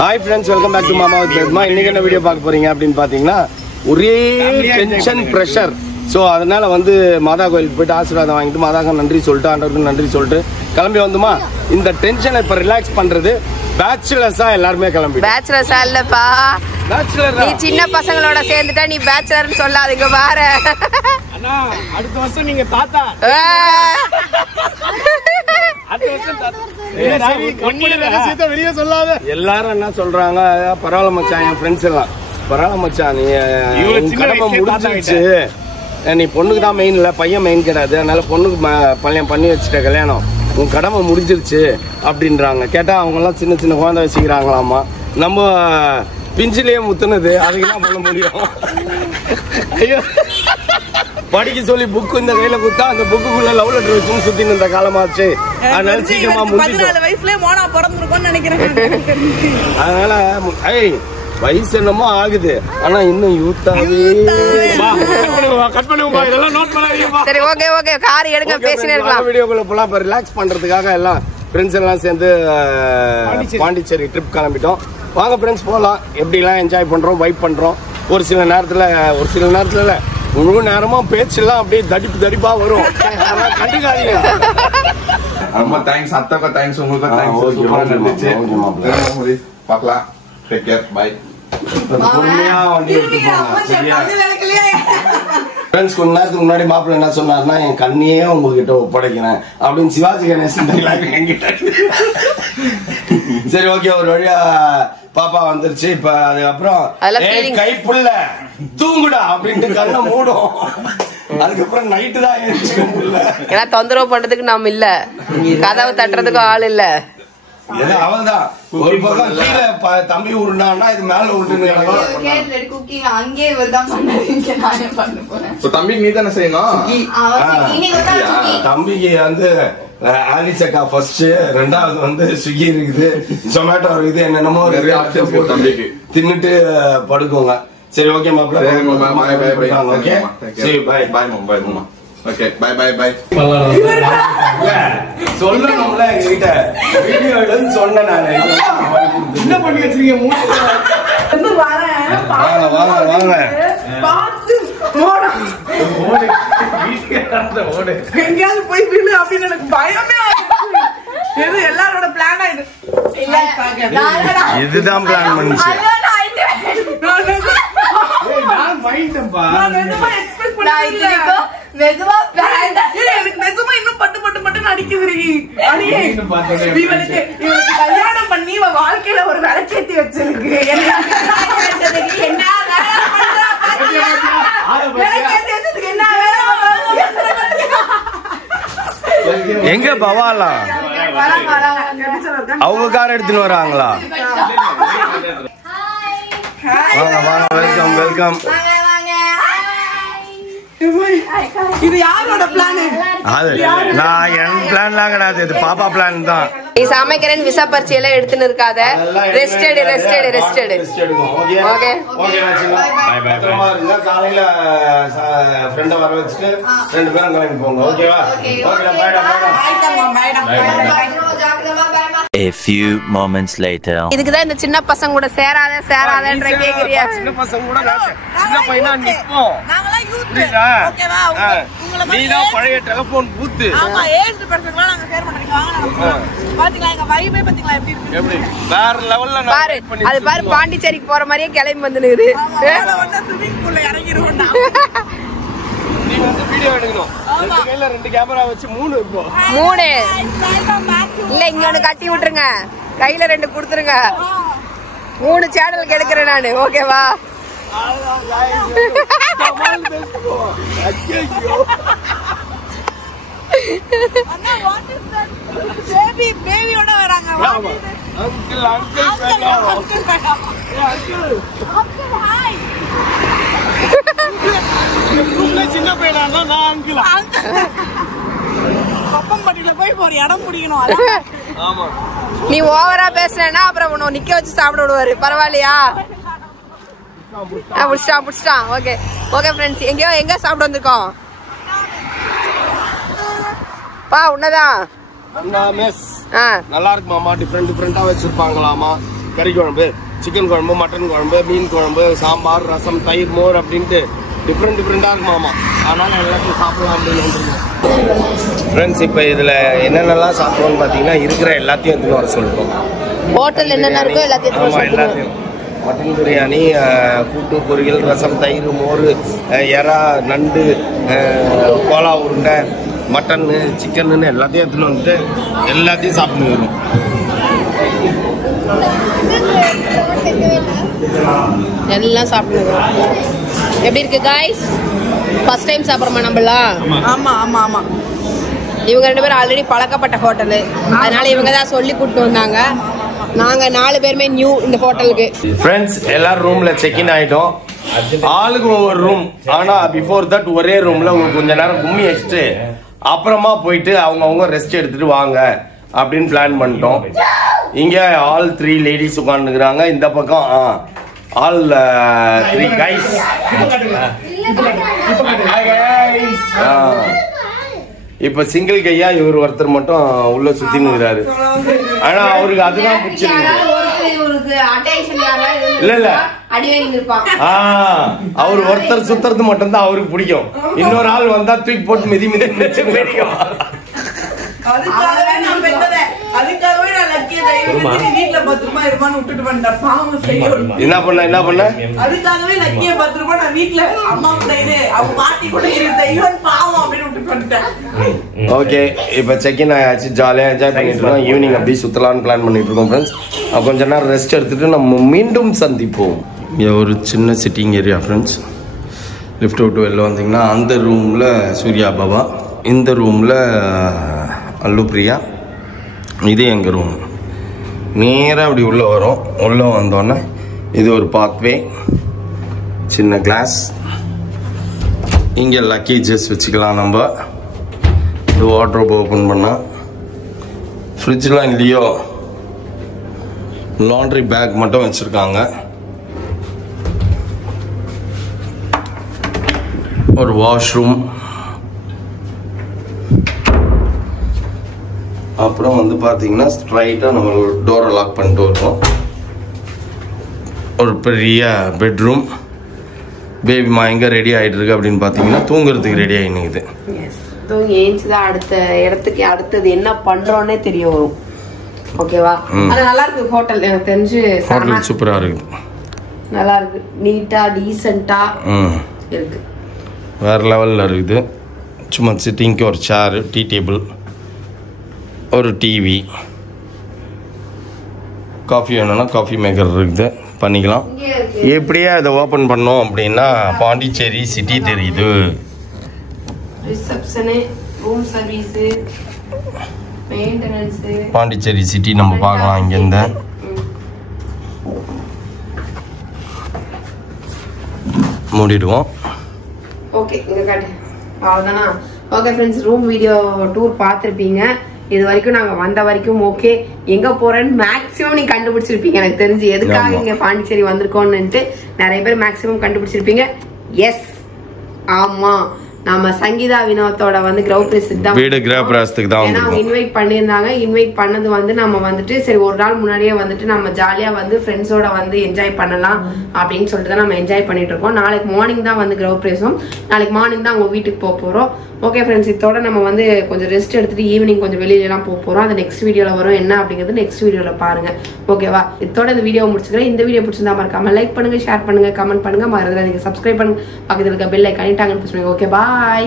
Hi friends, welcome back to மாமா with பெத்மா. இன்னைக்கு என்ன வீடியோ பார்க்க போறீங்க அப்படின்னு பாத்தீங்கன்னா, ஒரே டென்ஷன் ப்ரெஷர். ஸோ அதனால வந்து மாதா கோயிலுக்கு போயிட்டு ஆசீர்வாதம் வாங்கிட்டு மாதாக்கு நன்றி சொல்லிட்டு ஆண்டவருக்கு நன்றி சொல்லிட்டு கிளம்பி வந்துமா. இந்த டென்ஷனை இப்ப ரிலாக்ஸ் பண்றது பேச்சுலர்ஸா எல்லாருமே கிளம்பி. பேச்சுலர்ஸா இல்லப்பா, பேச்சுலர். நீ சின்ன பசங்களோட சேர்ந்துட்டா நீ பேச்சுலர்னு சொல்லாதீங்க பாரு. அண்ணா அடுத்த வருஷம் நீங்க தாத்தா. எல்லாரும் என்ன சொல்றாங்க, பரவாயில்ல மச்சான், என் ஃப்ரெண்ட்ஸ் எல்லாம் பரவாயில்ல மச்சான், நீ கடமை முடிஞ்சிருச்சு, நீ பொண்ணுக்கு தான் மெயின் இல்லை, பையன் மெயின் கிடையாது, அதனால பொண்ணுக்கு பையன் பண்ணி வச்சுட்ட கல்யாணம், உன் கடமை முடிஞ்சிருச்சு அப்படின்றாங்க. கேட்டா அவங்க எல்லாம் சின்ன சின்ன குழந்தை வச்சுக்கிறாங்களாமா. நம்ம பிஞ்சிலேயே முத்துனது, அதுக்கு என்ன பண்ண முடியும்? ஐயோ, படிக்க சொல்லி புக்கு இந்த கையில குத்தா அந்த புக்குக்குள்ள லவ் லெட்டர் வச்சு சுத்தின்னு இந்த காலமாச்சு. அதனால சீக்கிரமா முடிஞ்சிடும். அதனால வயசு என்னமோ ஆகுது, ஆனா இன்னும் யூத்தாவே. சரி, ஓகே ஓகே, கார் எடுங்க, பேசினே இருக்கலாம். வீடியோக்குள்ள போலாம். இப்ப ரிலாக்ஸ் பண்றதுக்காக எல்லாம் ஃப்ரெண்ட்ஸ் எல்லாம் சேர்ந்து பாண்டிச்சேரி ட்ரிப் கிளம்பிட்டோம். வாங்க ஃப்ரெண்ட்ஸ் போகலாம். எப்படிலாம் என்ஜாய் பண்றோம், வைப் பண்றோம். ஒரு சில நேரத்துல முழு நேரமா பேச்செல்லாம் அப்படியே தடிப்பா வரும். கண்டுக்காதீங்க. ரொம்ப தேங்க்ஸ் அத்தாக்கா, தேங்க்ஸ் உங்களுக்கு தேங்க்ஸ். சூப்பரா இருந்துச்சு. பார்க்கலாம். Take care, bye. பொறுமையா வண்டி எடுத்து போங்க, சரியா? ஃப்ரெண்ட்ஸ், கொஞ்ச நேரத்துக்கு முன்னாடி மாப்பிள்ளை என்ன சொன்னாருன்னா, என் கண்ணியே உங்ககிட்ட ஒப்படைக்கிறேன் அப்படின்னு சிவாஜி கணேசன் என்கிட்ட. சரி, ஓகே, ஒரு வழியா பாப்பா வந்துருச்சு. இப்ப அதுக்கப்புறம் கை புள்ள தூங்குடா அப்படின்ட்டு கண்ணை மூடும். அதுக்கப்புறம் நைட்டு தான் ஏன்னா தொந்தரவு பண்றதுக்கு நாம இல்ல, கதவை தட்டுறதுக்கு ஆள் இல்ல. அவன்தான் ஒரு பக்கம் கீழே தம்பி உருண்டான்னா இது மேல உருண்டு. தம்பிக்கு நீ தானே செய்யணும். தம்பிக்கு வந்து ஆலிசக்கா ஃபர்ஸ்ட், ரெண்டாவது வந்து ஸ்விக்கி இருக்குது, ஜொமேட்டோ இருக்குது, என்னென்னமோ தம்பிக்கு தின்னுட்டு படுக்கோங்க. சரி, ஓகே மாப்பிள்ள. ஓகே, சரி, bye bye bye. Okay, bye bye bye. சொல்லணும்ல எங்ககிட்ட வீடியோ எடுன்னு சொன்னேன் நானு. என்ன பண்ணி வச்சிருக்கீங்க? வாங்க எங்கேயாவது போய் விழு அப்படின்னு எனக்கு பயமே. இது எல்லாரோட பிளானா? இதுதான் பிளான் பண்ணுச்சு. கல்யாணம் பண்ணி வாழ்க்கையில ஒரு விளக்கேத்தி வச்சிருக்கு. எங்க பவாலா அவங்க கார் எடுத்துன்னு வராங்களா? வாங்க வாங்க, வெல்கம் வெல்கம். இது யாரோட பிளான்? நான் என் பிளான்லாம் கிடையாது, இது பாப்பா பிளான் தான். நீ சமைக்கிறேன்னு விசா பரிச்சை எல்லாம் எடுத்துன்னு இருக்காத. Rested. Okay okay, bye bye. காலையில ஃப்ரெண்ட வர வச்சுட்டு ரெண்டு பேரும் கிளம்பி போங்க. ஓகேவா? ஓகே, பைடா பைடா. A few moments later. இதுக்குதான் இந்த சின்ன பசங்க கூட சேராதன்ற கேக்குறியா? சின்ன பசங்க கூட சின்ன பையனா நிப்போம். நாங்கலாம் யூத். ஓகேவா? நீதான் பழைய டெலிபோன் பூத். ஆமா, ஏஜ் பர்சன்லாம் நாங்க ஷேர் பண்றீங்க. வாங்க பாத்தீங்களா எங்க வைபே பாத்தீங்களா எப்படி இருக்கு? எப்படி வேற லெவல்ல பாரு. அது பாரு, பாண்டிச்சேரிக்கு போற மாதிரியே கிளம்பி வந்துனுக்குது. வந்து ஸ்விமிங் பூல்ல இறங்கிடுவோம்டா. நீ வந்து வீடியோ எடுக்கணும். ரெண்டு கையில ரெண்டு கேமரா வச்சு 3 இருக்கும். 3 இல்ல, இங்க ஒண்ணு கட்டி விட்டுருங்க, கையில 2 கொடுத்துருங்க. 3 சேனலுக்கு எடுக்கிறேன் நானு. ஓகேவா? அண்ணா, வாட் இஸ் தட்? பேபியோட வராங்க. Uncle hi. சின்ன பையனா நான் அங்கிள். பப்பம்பட்டியில போய் ஒரு இடம் பிடிக்கணும். ஆமா, நீ ஓவரா பேசுறேன்னா அப்புறம் உன்னை நிக்க வச்சு சாப்பிட விடுவாரு. பரவாயில்லையா? புடிச்சிட்டான். ஓகே ஓகே ஃப்ரெண்ட்ஸ், எங்க சாப்பிட வந்திருக்கோம்? பா உன்னதான் நல்லா இருக்குமாமா, டிஃப்ரெண்டா வச்சிருப்பாங்களாமா. கறி குழம்பு, சிக்கன் குழம்பு, மட்டன் குழம்பு, மீன் குழம்பு, சாம்பார், ரசம், தயிர், மோர் அப்படின்ட்டு டிஃப்ரெண்ட்டாக இருக்குமாமா. அதனால் எல்லாத்தையும் சாப்பிடலாம் அப்படின்னு ஃப்ரெண்ட்ஸ். இப்போ இதில் என்னென்னலாம் சாப்பிடுவோம்னு பார்த்தீங்கன்னா இருக்கிற எல்லாத்தையும் எடுத்துன்னு வர சொல்லிட்டோம். ஹோட்டல் என்னென்ன இருக்கோ எல்லாத்தையும் மட்டன் பிரியாணி, கூட்டு பொரியல், ரசம், தயிர், மோர், எறா, நண்டு, கோலா உருண்டை, மட்டன்னு, சிக்கன்னு எல்லாத்தையும் எடுத்துன்னு வந்துட்டு எல்லாத்தையும் சாப்பிட்டு வரும். எல்லாம் சாப்பிட்டுக்கிறோம். எப்படி இருக்கு காய்ஸ்? ஃபர்ஸ்ட் டைம் சாப்பிட்றோமா நம்மளாம்? ஆமா ஆமா ஆமா. இவங்க 2 பேரும் ஆல்ரெடி பழக்கப்பட்ட ஹோட்டலு, அதனால இவங்க தான் சொல்லி கூப்பிட்டு வந்தாங்க. நாங்க 4 பேருமே நியூ இந்த ஹோட்டலுக்கு. ஃப்ரெண்ட்ஸ் எல்லாரும் ரூம்ல செக்இன் ஆயிட்டோம். ஆளுக்கு ஒவ்வொரு ரூம். ஆனா பிஃபோர் தட் ஒரே ரூம்ல கொஞ்ச நேரம் கும்மி வச்சுட்டு அப்புறமா போயிட்டு அவங்க ரெஸ்ட் எடுத்துட்டு வாங்க அப்படின்னு பிளான் பண்ணிட்டோம். இங்க ஆல் 3 லேடிஸ் உட்காந்துக்கிறாங்க. இந்த பக்கம் ஆல் 3 கைஸ். இப்ப சிங்கிள் கையா இவர் ஒருத்தர் மட்டும் உள்ள சுத்தினுறாரு. ஆனா அவருக்கு அதுதான் பிடிச்சிருக்கு. இல்ல அவர் ஒருத்தர் சுத்துறது மட்டும் தான் அவருக்கு பிடிக்கும். இன்னொரு ஆள் வந்தா தூக்கி போட்டு மிதி மிதிக்கும். அதுக்காகவே நான் பெத்ததே. அதுக்காகவே நான் லக்கிய தயவு வீட்டுல 10 ரூபாய் இருப்பான்னு விட்டுட்டு வந்தேன். பாவம் செய்யணும். என்ன பண்ண அதுக்காகவே லக்கிய 10 ரூபாய் நான் வீட்டுல அம்மா கூட இது அவங்க பாட்டி கூட செய்வன் பாவம் அப்படின்னு விட்டுட்டு வந்துட்டேன். ஓகே, இப்ப செக்இன் ஆயாச்சு. ஜாலியா என்ஜாய் பண்ணிட்டு இருக்கோம். ஈவினிங் அப்படியே சுத்தலாம்னு பிளான் பண்ணிட்டு இருக்கோம் ஃப்ரெண்ட்ஸ். கொஞ்ச நேரம் ரெஸ்ட் எடுத்துட்டு நம்ம மீண்டும் சந்திப்போம். இங்கே ஒரு சின்ன சிட்டிங் ஏரியா ஃப்ரெண்ட்ஸ். லிஃப்ட் விட்டு வெளில வந்தீங்கன்னா அந்த ரூம்ல சூர்யா பாபா, இந்த ரூம்ல அல்லுப்ரியா, இது எங்கள் ரூம். நேராக அப்படி உள்ளே வரும். உள்ளே வந்தோடனே இது ஒரு பாத்வே, சின்ன கிளாஸ். இங்கே லக்கேஜஸ் வச்சுக்கலாம் நம்ம. இது வாட்ரோப் ஓப்பன் பண்ணால் ஃப்ரிட்ஜெலாம் இல்லையோ, லாண்ட்ரி பேக் மட்டும் வச்சுருக்காங்க. ஒரு வாஷ்ரூம். அப்புறம் வந்து பார்த்தீங்கன்னா ஸ்ட்ரைட்டாக நம்ம டோரை லாக் பண்ணிட்டு வருவோம். ஒரு பெரிய பெட்ரூம். பேபிமா எங்கே ரெடி ஆகிட்டு இருக்கு அப்படின்னு பார்த்தீங்கன்னா தூங்குறதுக்கு ரெடி ஆகினுக்குது. தூங்கி ஏஞ்சுதான் அடுத்த இடத்துக்கு அடுத்தது என்ன பண்றோன்னே தெரிய வரும். ஓகேவா? அது நல்லா இருக்கு ஹோட்டல். எனக்கு தெரிஞ்சு ஹோட்டல் சூப்பராக இருக்குது. நல்லா இருக்கு. நீட்டா டீசெண்டா இருக்கு. வேற லெவலில் இருக்குது. சும்மா சிட்டிங்க்கு ஒரு சேரு, டீ டேபிள், ஒரு டிவி, காஃபி வேணும்னா காஃபி மேக்கர் இருக்குது, பண்ணிக்கலாம். எப்படியே அதை ஓப்பன் பண்ணோம் அப்படின்னா பாண்டிச்சேரி சிட்டி தெரியுது. Reception, room service, maintenance, Pondicherry city நம்ம பார்க்கலாம் இங்கேருந்து. மூடிடுவோம். ஓகே, இங்கே காட்டு. அவ்வளோதானா? Okay friends, room video tour பார்த்துருப்பீங்க. இது வரைக்கும் நாங்கள் வந்த வரைக்கும் ஓகே. எங்கே போகிறேன்னு மேக்ஸிமம் நீங்கள் கண்டுபிடிச்சிருப்பீங்க. எனக்கு தெரிஞ்சு எதுக்காக இங்கே பாண்டிச்சேரி வந்திருக்கோன்னுட்டு நிறைய பேர் மேக்ஸிமம் கண்டுபிடிச்சிருப்பீங்க. எஸ், ஆமாம், நம்ம சங்கீதா வினோத்தோட வந்து கிரௌப்ரேஸுக்கு தான் வீடு கிரௌப்ரேஸுக்கு தான் ஏன்னா அவங்க இன்வைட் பண்ணியிருந்தாங்க. இன்வைட் பண்ணது வந்து நம்ம வந்துட்டு சரி ஒரு நாள் முன்னாடியே வந்துட்டு நம்ம ஜாலியா வந்து ஃப்ரெண்ட்ஸோட வந்து என்ஜாய் பண்ணலாம் அப்படின்னு சொல்லிட்டு தான் நம்ம என்ஜாய் பண்ணிட்டு இருக்கோம். நாளைக்கு மார்னிங் தான் வந்து கிரௌப்ரேஸும். நாளைக்கு மார்னிங் தான் அவங்க வீட்டுக்கு போக போறோம். ஓகே ஃப்ரெண்ட்ஸ், இதோட நம்ம வந்து கொஞ்சம் ரெஸ்ட் எடுத்துட்டு ஈவினிங் கொஞ்சம் வெளியிலலாம் போக போறோம். அது நெக்ஸ்ட் வீடியோல வரும். என்ன அப்படிங்கிறது நெக்ஸ்ட் வீடியோல பாருங்க. ஓகேவா? இதோட இந்த வீடியோ முடிச்சுக்கிறேன். இந்த வீடியோ பிடிச்சிருந்தா மறக்காம லைக் பண்ணுங்க, ஷேர் பண்ணுங்க, கமெண்ட் பண்ணுங்க, மறந்துடாதீங்க சப்ஸ்கிரைப் பண்ணுங்க, பக்கத்துல இருக்க பெல் ஐகானை டாங்கன்னு பிரஸ் பண்ணுங்க. ஓகே, பாய்.